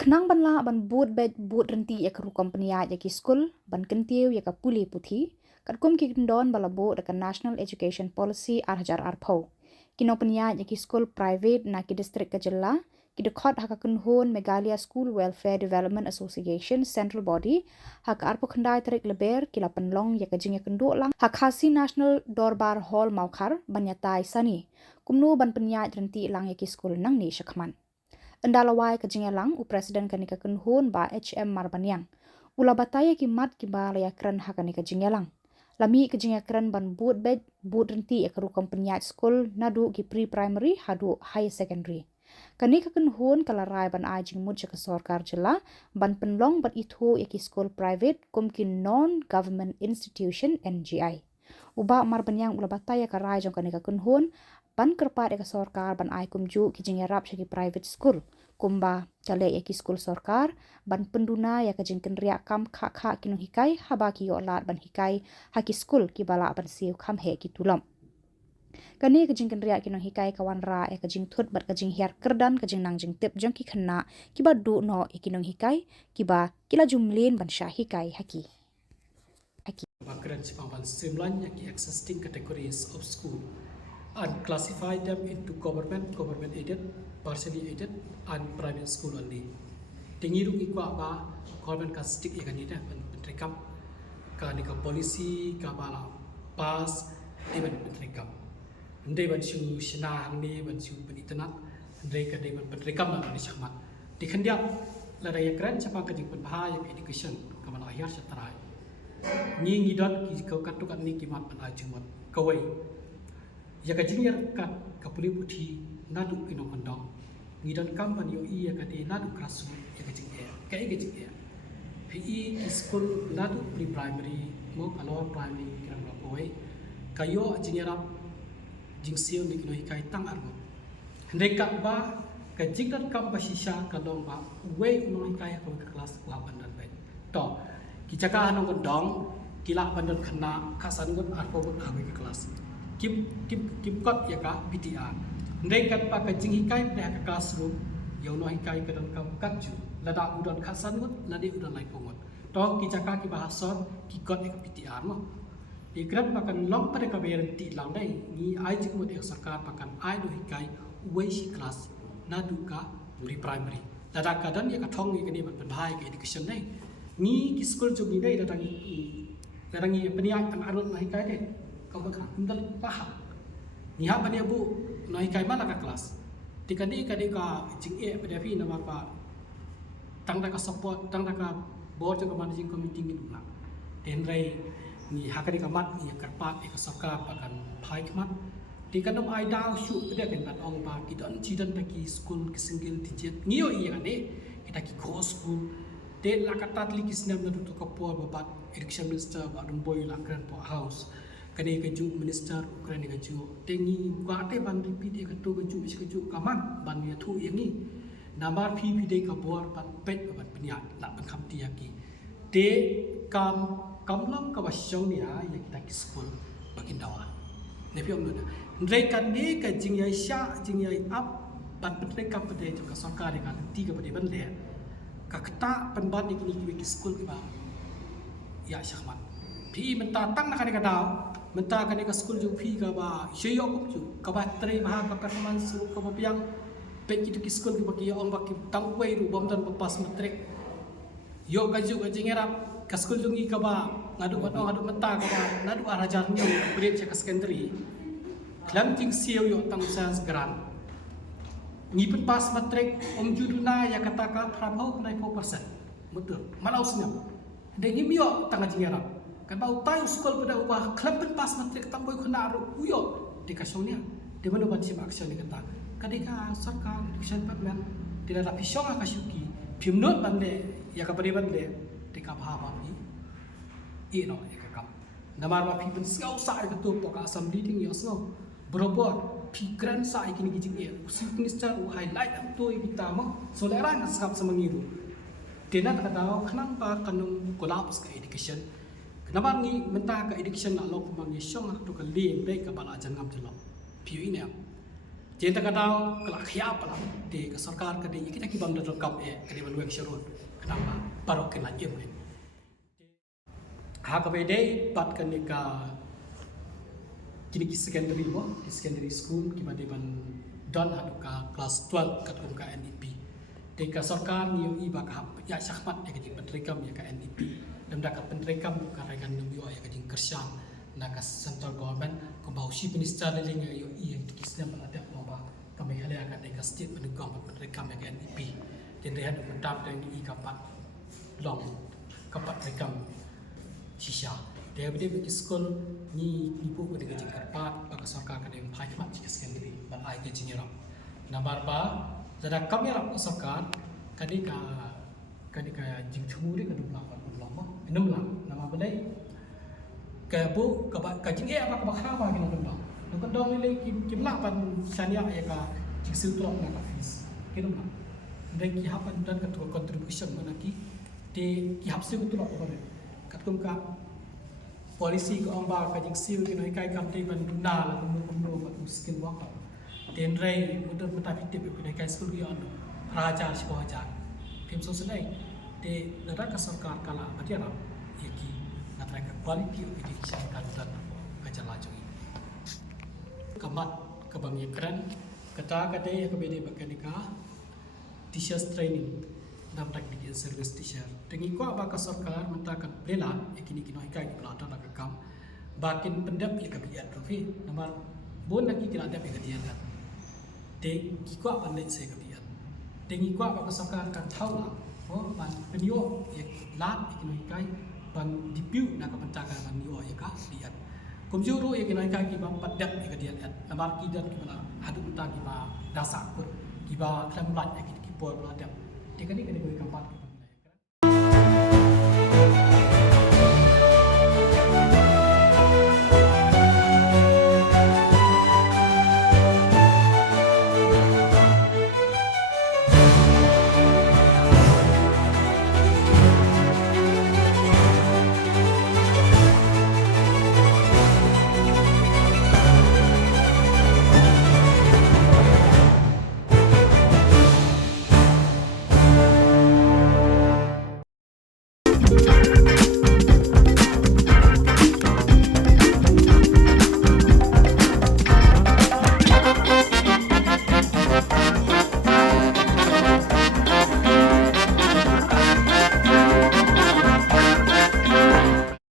Kenang banla ban boot renti ya keru kompania ya ki skul ban kentiu ya ka puli puthi kat kum ki ndon bala bo da ka National Education Policy arjar arpho kino penya ya ki skul private na ki district ka jella ki de khot haka kun hon Megalia School Welfare Development Association central body haka arpo khandai tarik leber ki la panlong ya ka jing ya kendo lang hakasi National Dorbar Hall Maukhar banyatai sani kumno ban penya renti lang ya ki skul nang ni shakman Andalawai ka jingelang u presiden kanika kunhun ba HM Marbanyang. Ula bataya ki mat ki ba ya kran hakani ka jingelang. Lami ka kran ban boot renti ya karu kompenya school nadu ki pre-primary hadu high secondary. Kanika kunhun kala rai ban ajing mud ka sarkar jela ban penlong ban itho ya ki school private kum ki non-government institution NGI. Uba Marbanyang ula bataya ka rai jong kanika kunhun ban kerpat eka sarkar ban ai kumju ki jingerap shaki private school kumba chale eki school sarkar ban penduna ya ka jingken ria kam kha kinung hikai haba ki yo lat ban hikai haki school ki bala ban siu kham he ki tulam kani ka jingken ria kinung hikai kawan ra eka jing thut bat ka jing hiar kerdan ka jing nang jing tip jong ki khanna ki ba du no ekinung hikai ki ba kila jumlin ban sha hikai haki Bakaran Sipawan streamline the existing categories of school and classify them into government aided, partially aided, and private school only. Tingiru ikwa ba government ka stick ikan ini dah penrekam ka ni ka policy ka bala pass even penrekam. Ndai ban shu senang ni ban shu penitnat ndai ka dai ban penrekam la ni syahmat. Dikhendia la daya keren siapa ka jing penbahaya education ka bala akhir seterai. Ni ngidot ki kau katukan ni kimat pan ajumat kawai ya ka jinier kat ka puli puthi nadu ino kondong ngidon kam pan yo iya ka de nadu krasu ya ka jing ka e ka jing PE school nadu pre primary mo ka lower primary kiram ra kawai kayo jinierap jing sio ni kino hikai tang argo ndai kat ba ka jingdot kam basisha ka dong ba we no hikai ka kelas wa bandan bai to Kijaka hanong gondong kila pandon kena kasan gon arpo gon awi ke kelas kim kot ya ka PTR ndai kat pa ka jing hikai pre ka classroom yo no hikai ka don kam katju lada udon kasan gon ladi udon lai pongot to kijaka ki bahasa ki kot ka PTR mo ikrat pakan long pada ka bayaran ti lang dai ni ai jing mo ek sarkar pakan ai do hikai we si class nadu ka muri primary lada kadan ya ka thong ni ka ni ban bhai ka education dai ni ki school jo ni dai darangi peniak tang arut nahi kai dai kau ka ndal paham ni ha pania bu nahi kai mana ka kelas tikani ka jing e pada fi nama pa tang da ka support tang da ka board ka managing committee ni dula den rai ni ha ka mat ni ka pat e ka sarkar pakan phai khmat tikanam ai dau shu pada kan bat ong pa ki don chi dan ki school ki single digit ni yo iya kan kita ki ko school de la katat li kisnam na tu kapor babat education minister ba dum boy la kran po house kani ka ju minister kran ka ju tengi ka te ban repeat ka to ka ju is ka ju kaman ban ya thu yang ni namar phi de ka bor pat pet ba pnya la ban kham ti ki de kam lam ka ba shong ni ha ya kita ki school bakin dawa ne phi om na ndai kan ni ka jing yai sha jing yai up ban pet ka pet de ka sarkar ka ti ka ba de ban le kakta penbat ni kini ki school ki ba ya syahmat pi menta tang nak ka daw menta ka ka school ju pi ka ba sheyo ko ju ka ba tre ba ka performance ka ba piang pe ki school ki ba ki ong ba ki tang wei ru bom dan pas matric yo ka ju ka jingerap ka school ju ngi ka ba ngadu menta ka ba ngadu arajar nyu grade ka secondary klam ting siyo yo tang sans grant ni pun pas matric om juduna ya kata ka prabau nai 4% betul malau senyap dan ni mio tanga jingerap kan bau tayu sekolah pada ubah klub pun pas matric tamboi khuna ru uyo di kasonia di mana ban sim action ni kata kadika sarkar education department tidak rapi syonga kasuki pimnot bande ya ka bari bande di ka bhaba ni ino ya ka namar ma pipun sau sa ka tu poka assembly ding yo so berobor pikiran saya kini gijing ya chief minister highlight am to kita mo solera na sab samangiru tena ta daw khanang pa kanung collapse ka education kenapa ni menta ka education la lok mang yesong to ka lim dai ka bala jangam jelo piu ina Jenta kadang kelak khiap lah di ke sarkar ke di kita kibam dan rekam ke di manuek syurut kenapa parok kena jem ni ha ka bede pat kan ka kini ki secondary school kiba de ban don adu ka class 12 kat ka NEP de ka sarkar ni i ba ka ya syahmat ya ka penrekam ya ka NEP dan dak penrekam ka rangan nubi ya ka jing kersyam nak central government ko bausi minister le ngai yo i yang kisna balada ba kami hale akan dekat state menegam rekam yang NEP dan rehat mentap dan i kapat long kapat rekam shisha dia bede bagi school ni ibu ko dekat karpat baka sarkar ka dem phai mat ci secondary bal ai ke jingira nambar ba jada kamera ko sarkar kadi ka jing thumu de ka dum la ba enam la nama balai ka bu ka jing apa ka bakha ba kena dum la Nukon dong nilai kimlah pan syariah ya ka jiksil tulak na ka fees kinum na dan kihapan dan ketua contribution mana ki di kihap sil tulak apa ni katum ka polisi ko amba ka jiksil kinoi kai kam te ban duna la kumno ba skill work den rei mudah mata pitip kinoi kai school ki on raja si raja tim so senai de nada ka sarkar kala batiara ya ki natra ka quality of education kan dan ajar laju kamat kebanyakan kata yang kebeda bakanika teachers training dalam teknik service teacher tengi ko abaka sarkar mentakan bela ekini kino ikai pelata nak kam bakin pendap ya kabiat profi nomor bon nak kira ada pegadian kan te kiko pandai se kabiat tengi ko abaka sarkar kan tahu lah oh ban penyo ya lat ekino ikai ban dipiu nak mentakan ban yo ya ka lihat kumjuru ya kina ka ki ba padak ya dia lihat namar ki dan ki mana hadu ta ki ba dasak kur ki ba klamlat ya ki por la dem tekani kani ko kampat